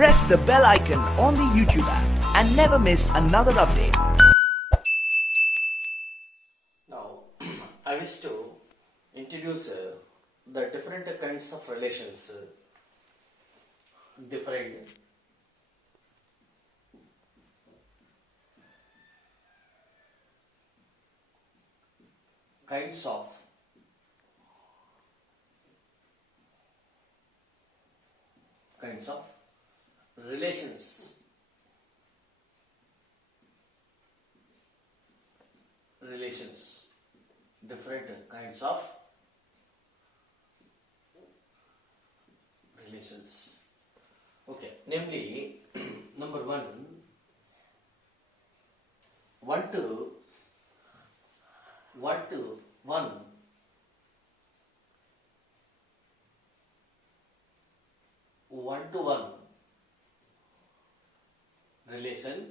press the bell icon on the YouTube app and never miss another update. Now, I wish to introduce the different kinds of relations, different kinds of relations. Different kinds of relations. Okay, namely, number one to one relation.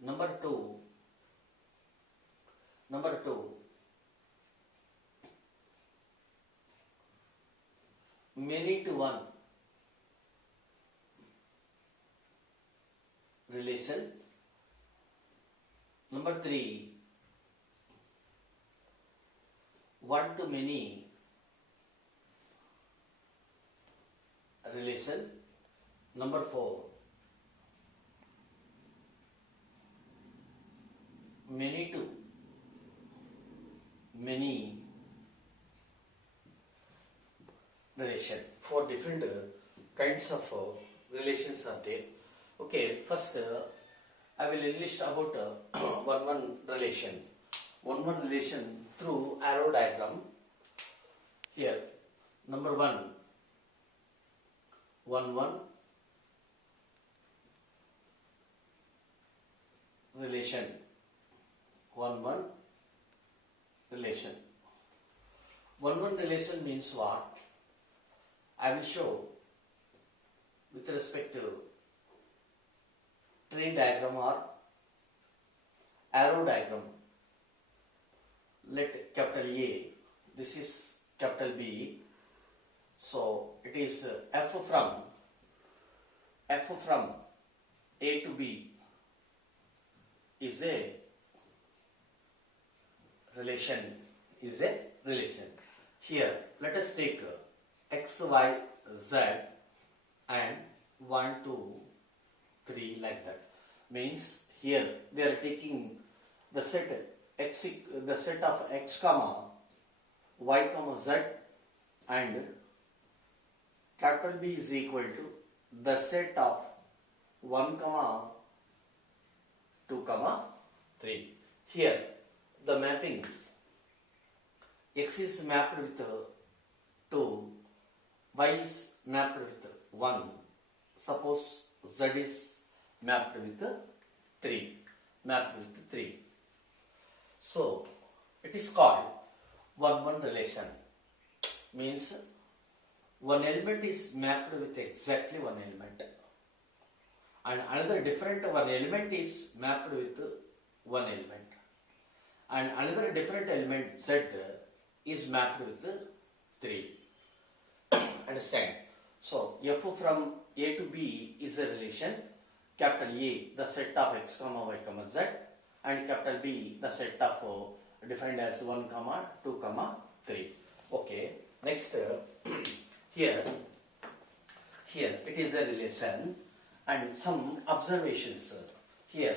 Number two many to one relation. Number three, one to many relation. Number four, many to many relation. Four different kinds of relations are there. Okay, first I will enlist about one relation. One relation through arrow diagram. Here, number one relation. One relation means what? I will show with respect to tree diagram or arrow diagram. Let capital A, this is capital B. So it is F from A to B is a relation. Here, let us take X, Y, Z and 1, 2, 3 like that. Means here they are taking the set X, the set of X comma Y comma Z, and capital B is equal to the set of 1 comma 2 comma 3. Here the mapping, X is mapped with 2, Y is mapped with 1. Suppose Z is mapped with 3. So it is called one relation. Means one element is mapped with exactly one element, and another different one element is mapped with one element, and another different element Z is mapped with 3. Understand? So F from A to B is a relation. Capital A, the set of X comma Y comma Z, and capital B, the set of defined as 1 comma 2 comma 3. Okay. Next, here it is a relation, and some observations. Here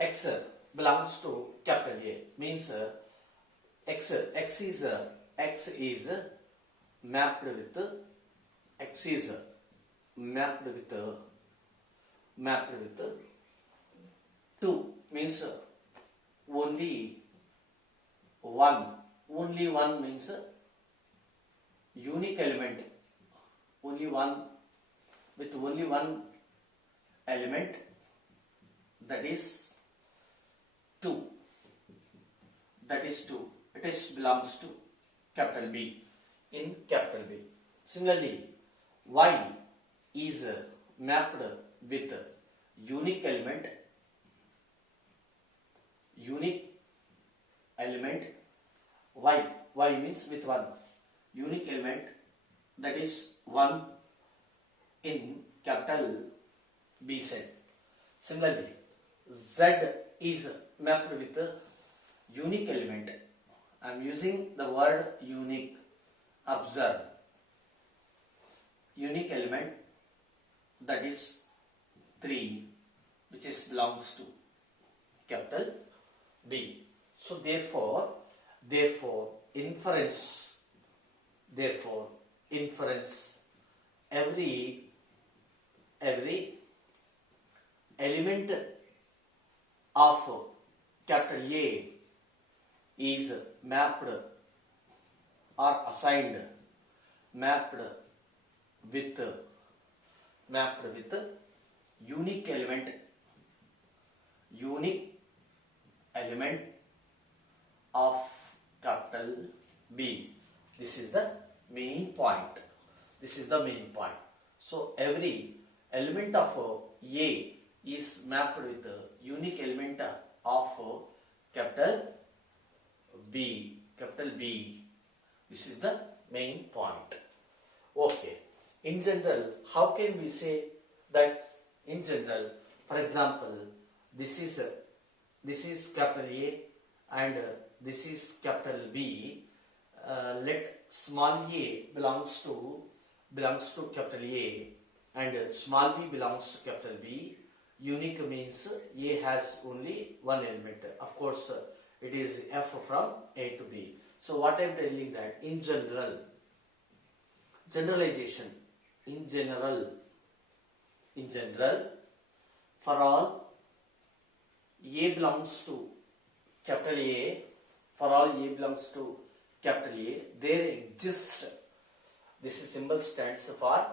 X belongs to capital A. Means X is mapped with 2. Means only one means unique element. Only one element, that is 2. It is belongs to capital B, in capital B. Similarly, Y is mapped with unique element Y means with 1. Unique element, that is 1 in capital B set. Similarly, Z is mapped with a unique element. I am using the word unique. Observe. Unique element, that is 3, which is belongs to capital B. So therefore inference, every element of capital A is mapped or assigned, mapped with unique element of capital B. This is the main point. So every element of A is mapped with a unique element of capital B. This is the main point. Okay. In general, how can we say that? In general, for example, this is capital A and this is capital B. Let small a belongs to capital A and small b belongs to capital B. Unique means A has only one element. Of course, it is F from A to B. So what I am telling that in general, generalization, in general, for all A belongs to capital A, there exist, this is symbol stands for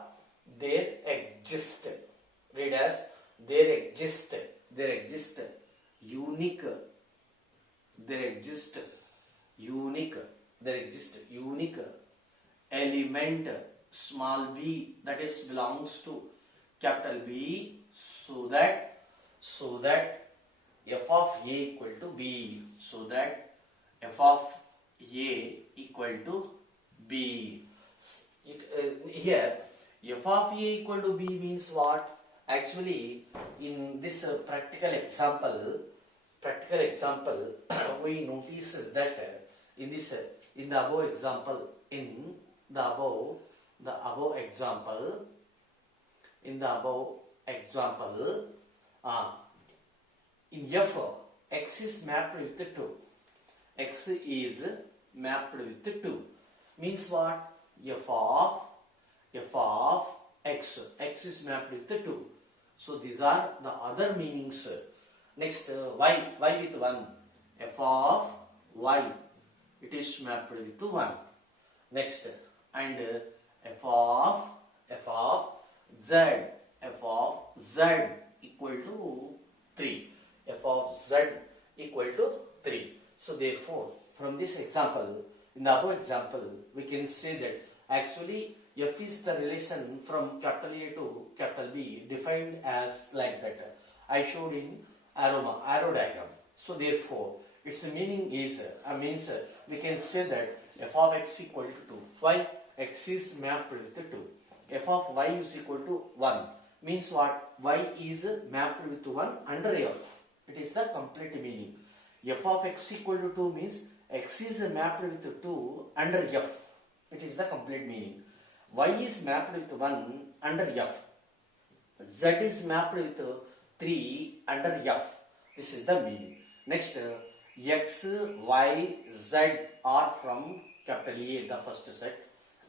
there exist. Read as there exist unique element small b that is belongs to capital B, so that f of A equal to B, Here f of A equal to B means what? Actually, in this practical example, we notice that in the above example, in F, x is mapped with 2. X is mapped with 2. Means what? F of x is mapped with 2. So these are the other meanings. Next, y with 1. F of y, it is mapped with 1. Next, and f of z equal to 3. So therefore, from this example, in the above example, we can say that actually f is the relation from capital A to capital B, defined as like that. I showed in arrow diagram. So therefore, its meaning is we can say that f of x equal to 2. Why? X is mapped with 2. F of y is equal to 1. Means what? Y is mapped with 1 under f. It is the complete meaning. F of x equal to 2 means x is mapped with 2 under f. It is the complete meaning. Y is mapped with 1 under f. Z is mapped with 3 under f. This is the meaning. Next, x, y, z are from capital A, the first set,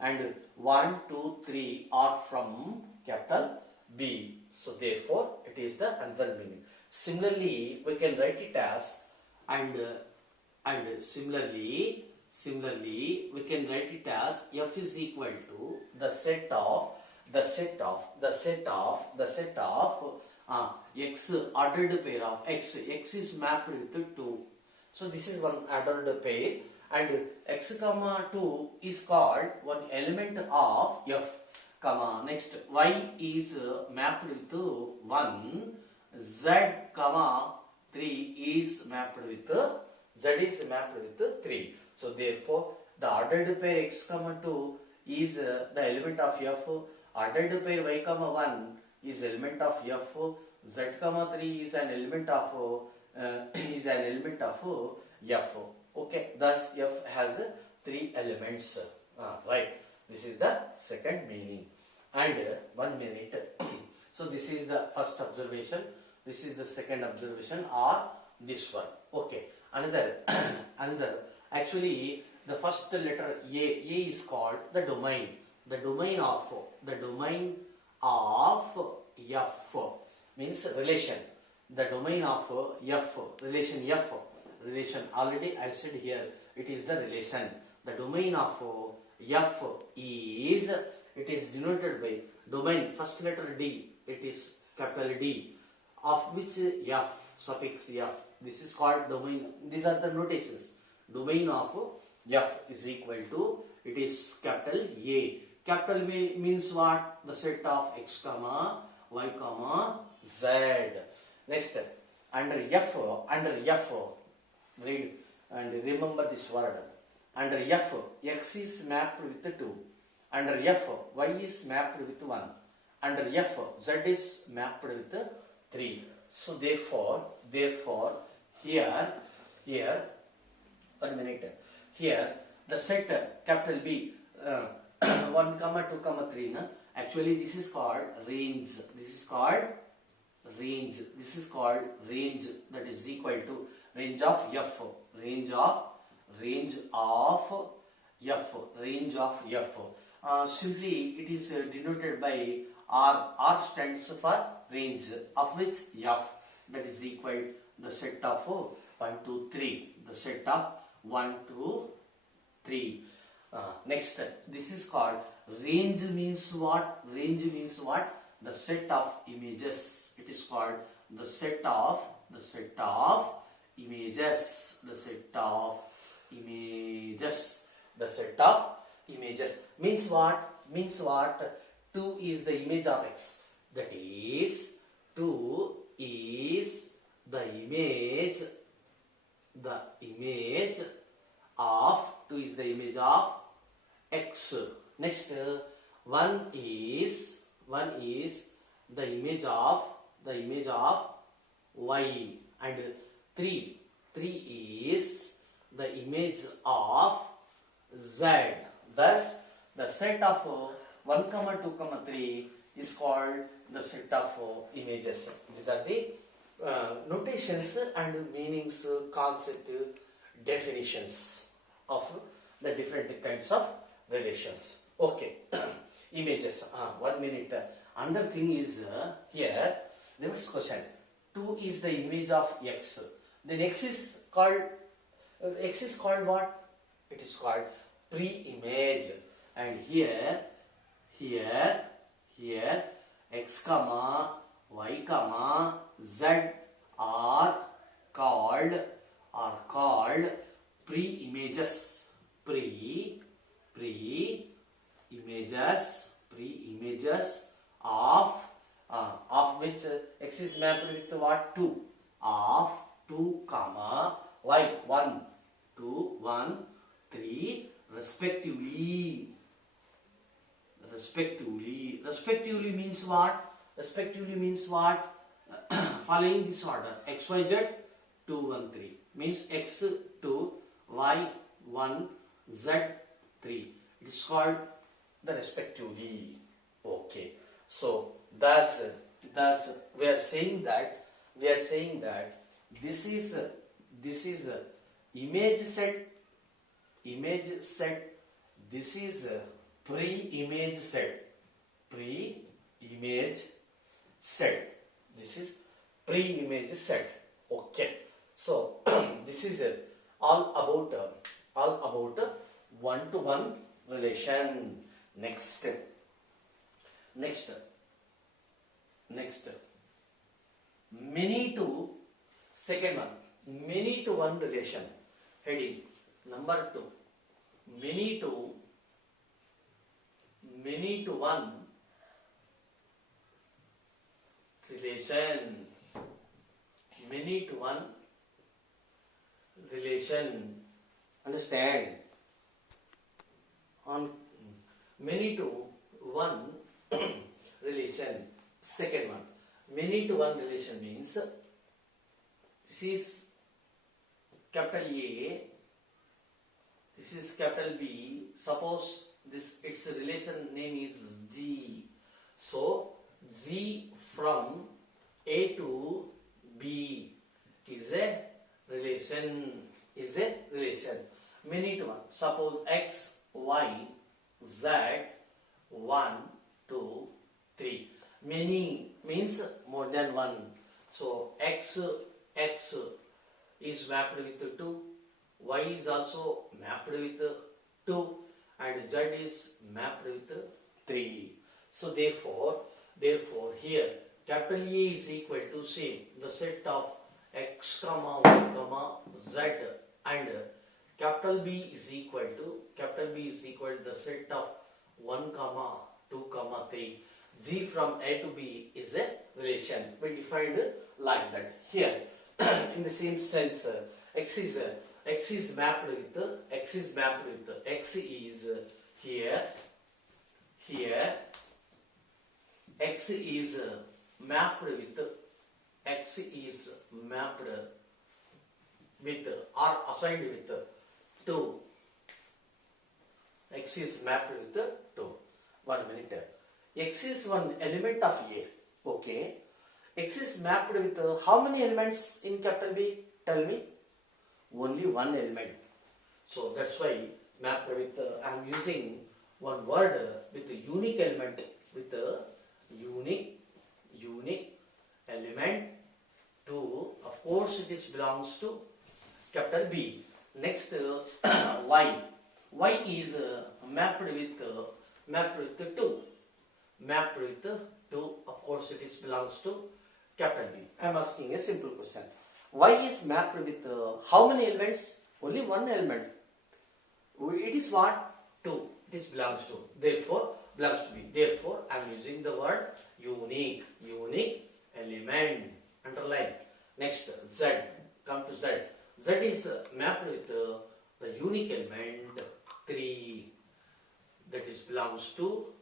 and 1, 2, 3 are from capital B. So therefore, it is the another meaning. Similarly, we can write it as similarly we can write it as f is equal to the set of x ordered pair of x. X is mapped with 2. So this is one ordered pair, and x comma 2 is called one element of f. Next, y is mapped with 1. Z comma 3 is mapped with 3. So therefore, the ordered pair x comma 2 is the element of f. Ordered pair y comma 1 is element of f. Z comma 3 is an element of f. Okay, thus f has 3 elements. Right. This is the second meaning. And 1 minute. So this is the first observation. This is the second observation, or this one. Okay. Another. Actually, the first letter A is called the domain. The domain of f means relation. The domain of f, relation f. Relation, already I said here, it is the relation. The domain of f is, it is denoted by domain, first letter D, it is capital D, of which f, suffix f. This is called domain. These are the notations. Domain of f is equal to, it is capital A. Capital A means what? The set of x comma y comma z. Next, under f, read and remember this word. Under f, x is mapped with 2. Under f, y is mapped with 1. Under f, z is mapped with 3. So therefore, here, 1 minute. Here, the set capital B, 1 comma 2 comma 3. Na? Actually, this is called range. This is called range. That is equal to range of f. Range of f. Simply, it is denoted by R. R stands for range, of which f, that is equal to the set of 1, 2, 3. The set of 1, 2, 3. Next, this is called range means what? Range means what? The set of images. It is called the set of images. Means what? 2 is the image of x. That is, 2 is the image of x. Next, 1 is the image of y, and 3 is the image of z. Thus, the set of 1, 2, 3 is called the set of images. These are the notations and meanings, concept, definitions of the different kinds of relations. Okay. Images. 1 minute. Another thing is here, the next question. 2 is the image of x. Then x is called what? It is called pre-image. And here x comma y comma z are called pre-images. Pre-images of which x is mapped with what? 2. Of 2 comma y 1, 2, 1, 3 respectively. Respectively means what? Following this order, x, y, z, 2, 1, 3 means x 2, y 1, z 3. It is called the respectively. Okay. So thus we are saying that this is image set. This is pre-image set. This is pre-image set. Okay. So this is all about one-to-one relation. Next, many to, second one, many to one relation. Heading number 2, many to one relation. Many to one relation. And understand? On many to one relation. Second one, many to one relation means this is capital A, this is capital B. Suppose this its relation name is G. So G from A to B is a relation. Many to one. Suppose X, Y, Z, 1, 2, 3. Many means more than one. So X is mapped with 2, Y is also mapped with 2, and Z is mapped with 3. So therefore here capital A is equal to, say, the set of X, Y, Z, and capital B is equal to the set of 1, 2, 3. G from A to B is a relation. We defined like that. Here, in the same sense, X is mapped with X is here. X is mapped with or assigned with 2. X is mapped with 2. 1 minute. X is one element of A. Okay. X is mapped with how many elements in capital B? Tell me. Only one element. So that's why mapped with, I am using one word with a unique element, with a unique element to, of course it is belongs to capital B. Next Y. Y is mapped with 2. Mapped with 2, of course it is belongs to capital B. I am asking a simple question. Y is mapped with how many elements? Only one element. It is what? 2. It is belongs to. Therefore, belongs to B. Therefore, I am using the word unique element. Underline. Next, Z. Come to Z. Z is mapped with the unique element 3. That is belongs to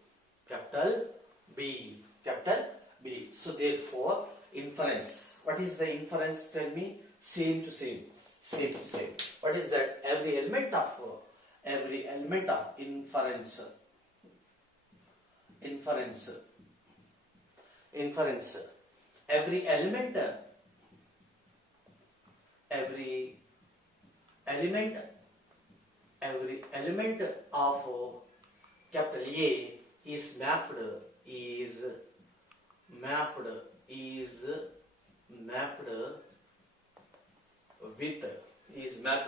capital B. So therefore, inference. What is the inference? Tell me. Same to same. What is that? Every element of inference. Every element of capital A is mapped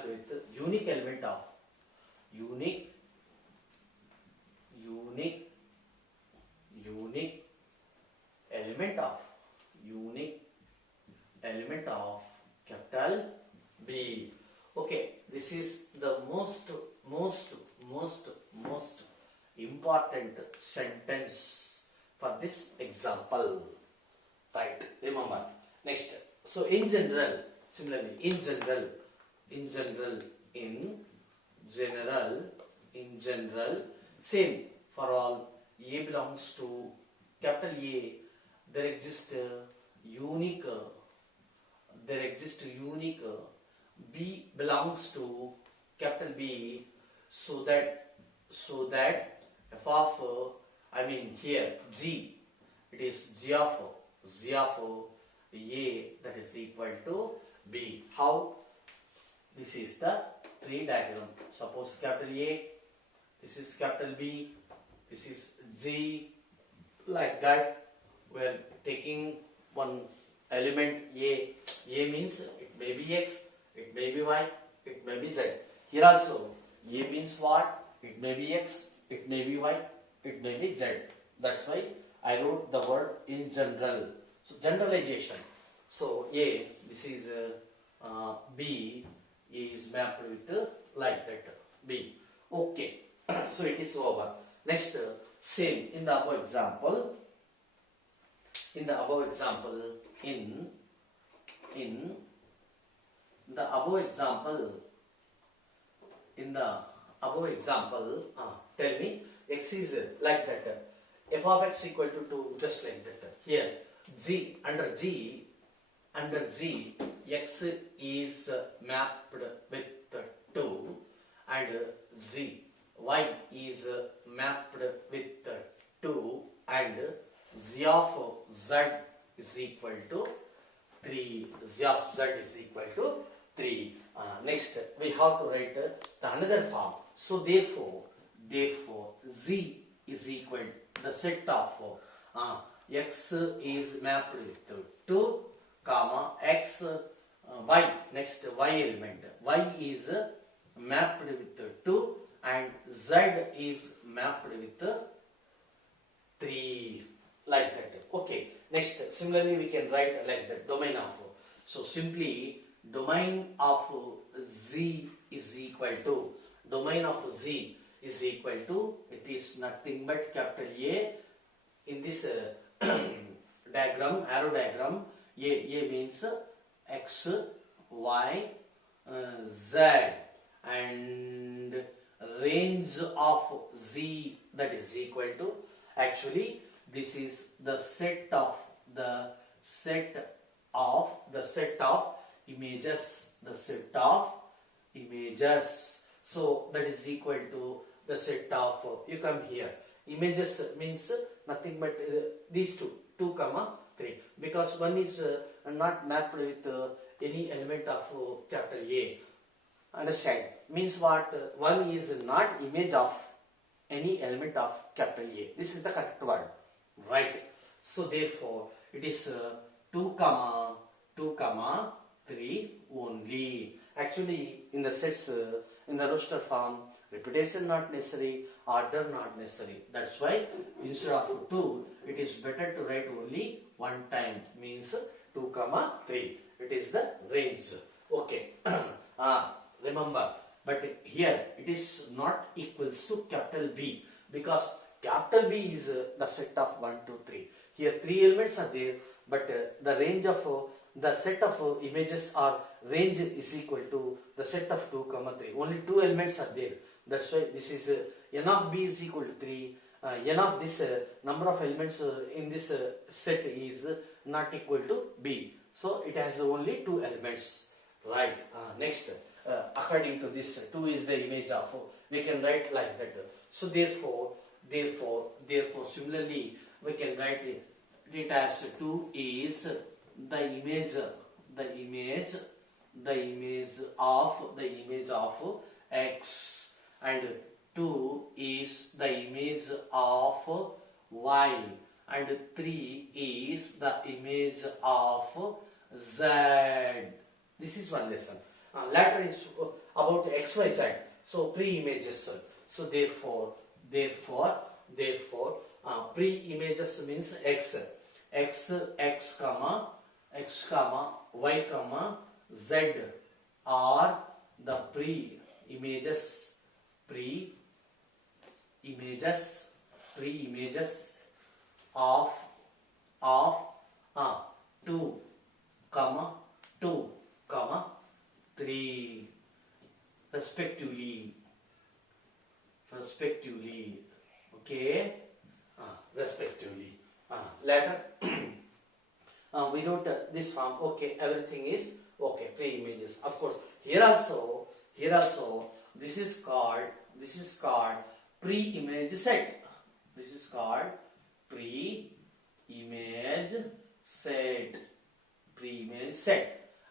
with unique element of unique element of capital B. Okay, this is the most important sentence for this example. Right, remember. Next, so in general, similarly, in general, same for all. A belongs to capital A. There exists unique. B belongs to capital B. So that f of here G, it is G of A, that is equal to B. How? This is the tree diagram. Suppose capital A, this is capital B, this is G, like that. We are taking one element A. A means it may be X, it may be Y, it may be Z. Here also A means what? It may be X, it may be Y, it may be Z. That's why I wrote the word in general. So generalization. So A, this is B, A is mapped with like that B. Okay. So it is over. Next, same in the above example. In the above example, in the above example, tell me, x is like that. F of x equal to 2, just like that. Here, under G, x is mapped with 2 and y is mapped with 2 and z of z is equal to 3. Z of z is equal to 3. Next, we have to write the another form. So therefore, z is equal to the set of x is mapped with 2, comma x y. Next, y element. Y is mapped with 2 and z is mapped with 3. Like that. Okay. Next, similarly we can write like the domain of. So simply domain of z is equal to, it is nothing but capital A. In this diagram, arrow diagram, A means x, y, z, and range of z, that is equal to, actually this is the set of images, so that is equal to the set of, you come here, images means nothing but these two comma 3, because one is not mapped with any element of capital A. Understand? Means what? One is not image of any element of capital A. This is the correct word, right? So therefore, it is 2 comma 3 only. Actually, in the sets, in the roster form, repetition not necessary, order not necessary. That's why instead of 2, it is better to write only one time. Means 2 comma 3. It is the range. Okay. Remember, but here it is not equals to capital B, because capital B is the set of 1, 2, 3. Here 3 elements are there, but the range of the set of images or range is equal to the set of 2 comma 3. Only 2 elements are there. That's why this is n of b is equal to 3. N of this number of elements in this set is not equal to b. So it has only 2 elements. Right. Next, according to this, 2 is the image of, we can write like that. So therefore, similarly, we can write it as 2 is the image of x, and 2 is the image of y, and 3 is the image of z. This is one lesson. Later is about x, y, z. So pre-images. So therefore, pre-images means x, comma y, comma z are the pre-images of 2, 3 respectively. Okay, respectively. Later we wrote this form. Okay, everything is okay. Pre-images. Of course, here also this is called pre-image set. This is called pre-image set.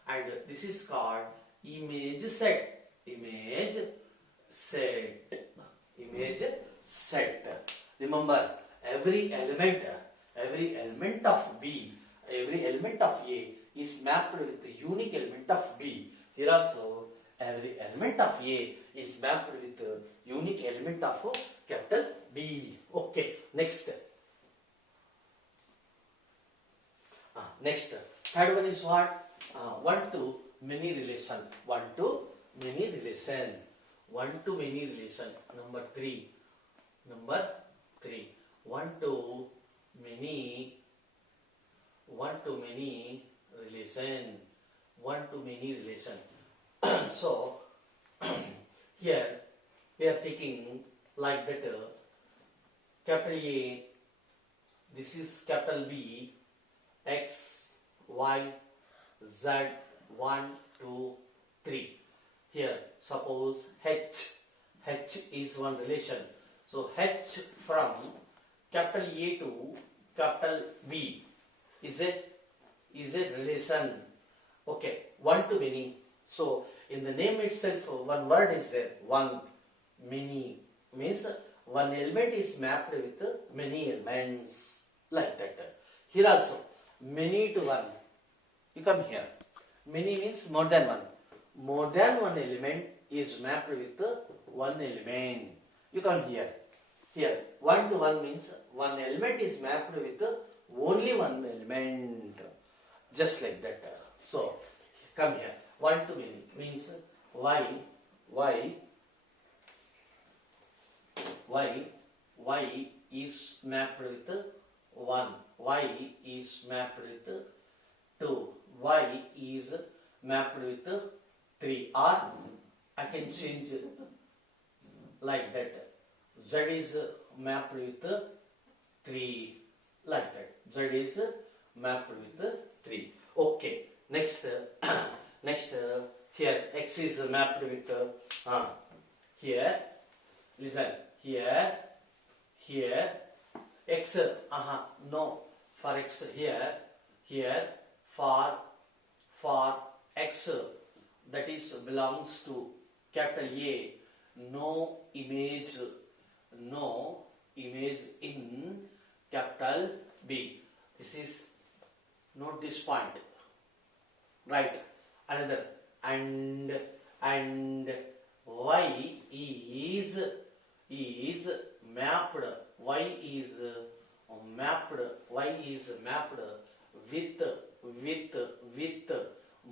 And this is called image set. Remember, every element of B, every element of A is mapped with the unique element of B. Here also, every element of A is mapped with the unique element of capital B. Okay, next. Next, third one is what? One-to-many relation. Number three. One-to-many relation. So here we are taking like that capital A, this is capital B, X, Y, Z, 1, 2, 3. Here, suppose H is one relation. So H from capital A to capital B is a relation. Okay, one to many. So in the name itself, one word is there. One, many means one element is mapped with many elements like that. Here also, many to one. You come here. Many means more than one. More than one element is mapped with one element. You come here. Here, 1 to 1 means one element is mapped with only one element. Just like that. So, come here. 1 to many means y is mapped with 1. Y is mapped with 2. Y is mapped with 3. Or I can change like that. Z is mapped with 3. Like that. Z is mapped with 3. Okay. Next, here X is mapped with here. Listen. Here X. No. For X here for X that is belongs to capital A. No image in capital B. This is note this point. Right. Another and Y is mapped. Y is mapped with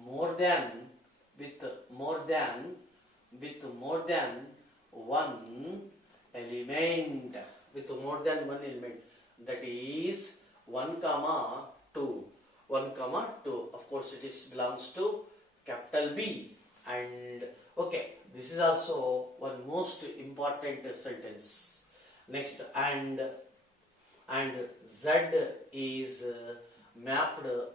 more than one element. With more than one element, that is 1, 2. 1, 2. Of course, it is belongs to capital B. And okay, this is also one most important sentence. Next, and Z is mapped with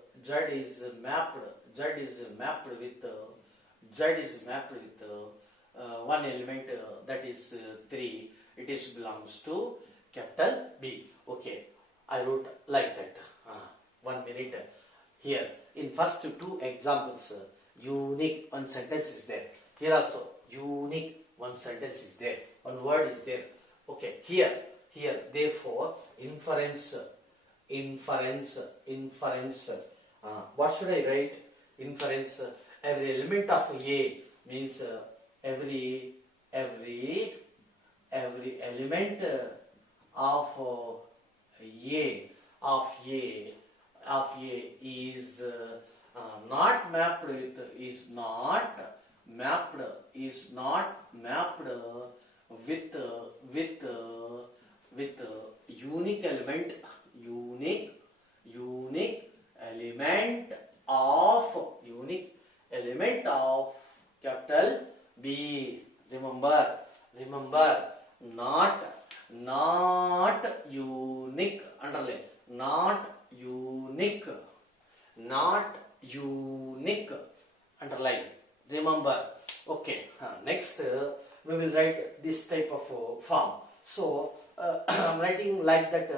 one element, that is 3. It is belongs to capital B. Okay, I wrote like that. 1 minute. Here, in first 2 examples, unique one sentence is there. Here also, unique one sentence is there. One word is there. Okay, here, therefore, inference. What should I write? Inference. Every element of A means every element of A is not mapped with unique element of capital B. Remember, not unique. Underline, not unique. Underline. Remember. Okay. Next, we will write this type of form. So, I'm writing like that.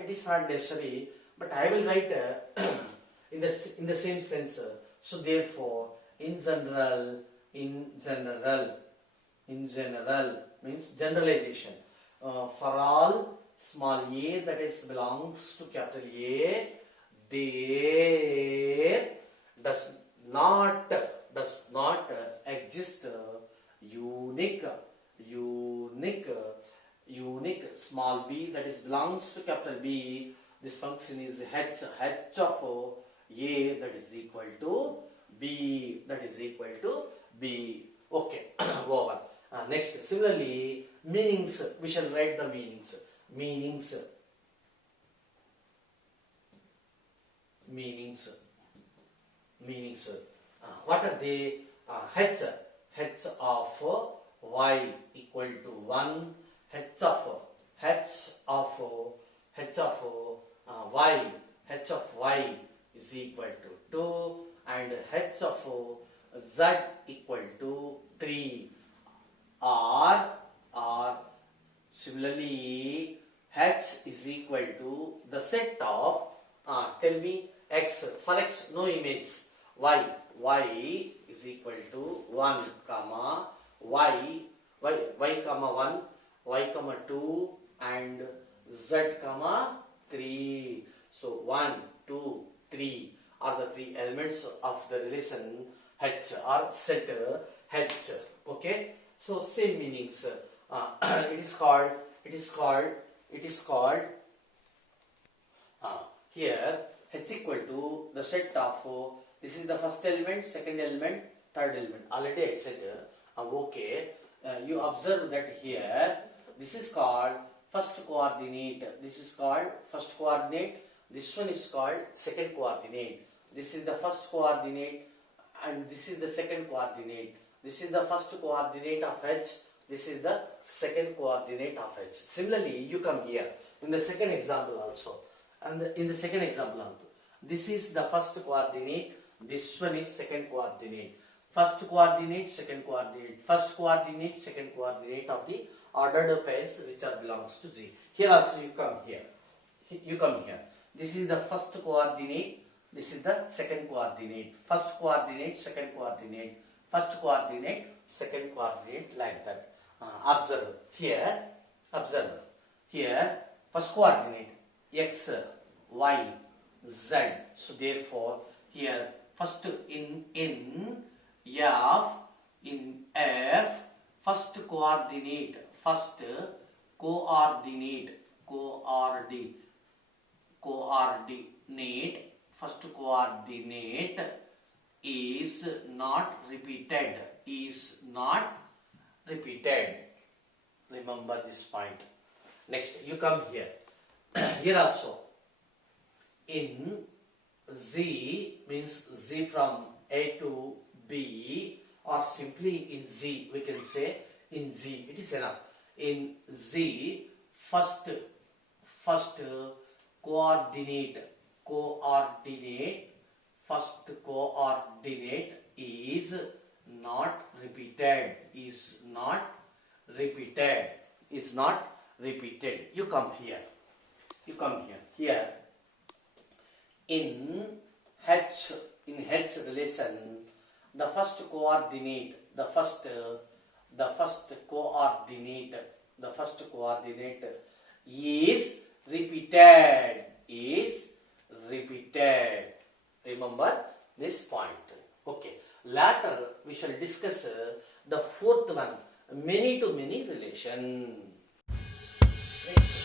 It is not necessary, but I will write in the same sense. So therefore, in general means generalization. For all small a that is belongs to capital A, there does not exist unique small b that is belongs to capital B. This function is h of A that is equal to B. Okay, over. Next, similarly, meanings. We shall write the meanings. What are they? H of y equal to 1, h of y, h of y is equal to 2, and h of z equal to 3. Or similarly, h is equal to the set of tell me x. For x, no image. Y is equal to 1 comma y comma 1, y comma 2, and z comma 3. So 1, 2, 3 are the three elements of the relation h or set h. Okay. So same meanings. It is called here h equal to the set of this is the first element, second element, third element. Already I said okay. You observe that here this is called first coordinate. This is called first coordinate. This one is called second coordinate. This is the first coordinate and this is the second coordinate. This is the first coordinate of h. This is the second coordinate of h. Similarly, you come here in the second example also. And in the second example also. This is the first coordinate. This one is second coordinate. First coordinate, second coordinate. First coordinate, second coordinate of the ordered pairs which are belongs to Z. Here also you come here. You come here. This is the first coordinate. This is the second coordinate. First coordinate, second coordinate. First coordinate, second coordinate, like that. Observe here. First coordinate x, y, z. So therefore here first in f first coordinate is not repeated. Remember this point. Next you come here. Here also in Z means Z from A to B, or simply in Z we can say in Z. It is enough. In Z first coordinate is not repeated. You come here. Here in H relation, the first coordinate is repeated. Remember this point. Okay. Later we shall discuss the fourth one, many to many relation. Next.